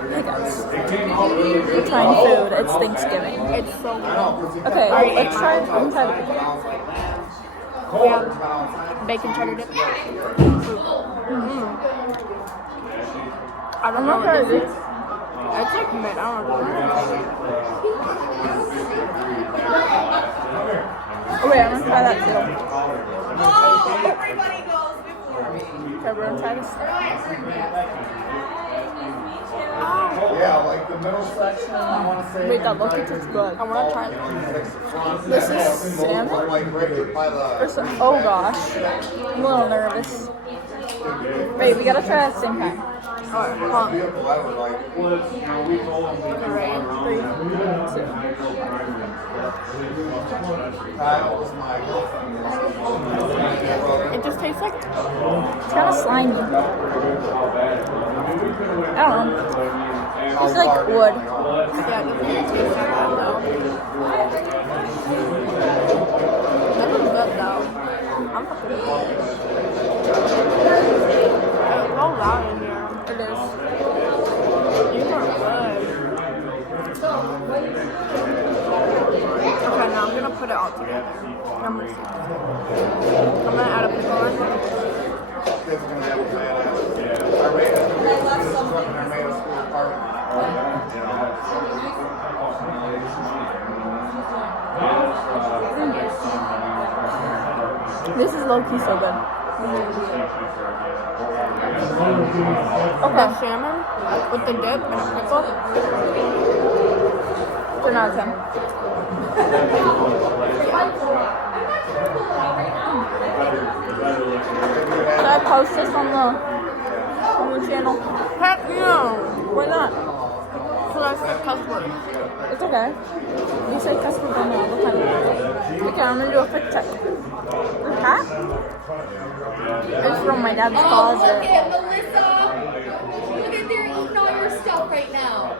Hey guys, we're trying food. It's Thanksgiving. It's so good. Okay, Alright, let's try the pickle. We have bacon cheddar dip. I don't I'm know not what trying this this. is. It's like mint. I don't know. Oh wait, I'm gonna try that too. Everybody goes before me. Okay, we're gonna try this. Yeah, like the middle section, I want to say. Wait, that looks good. I want to try this. This is salmon? Like right by Or the. some, oh gosh, I'm a little nervous. Wait, we gotta try at the same time. Alright, hold on. Vehicle, I was like, Three, two. Kyle was my girlfriend. It just tastes like It's kind of slimy. I don't know. It's like wood. yeah, it tastes like that though. That was good though. I'm fucking good. It's so loud in here. It is. These are good. Okay, now I'm gonna put it all together. I'm gonna see. I'm gonna add a pickle in. Kids are gonna have a bad I made a school apartment. This is low key so good. The Okay, salmon with the dip and a pickle. 10 out of 10. Should I post this on the channel? Heck no! Why not? So that's the cuss word. It's okay. You say cuss words on there all the time. Okay, I'm gonna do a quick check. The hat? It's from my dad's Oh, closet. look at Melissa. Look at they're eating all your stuff right now.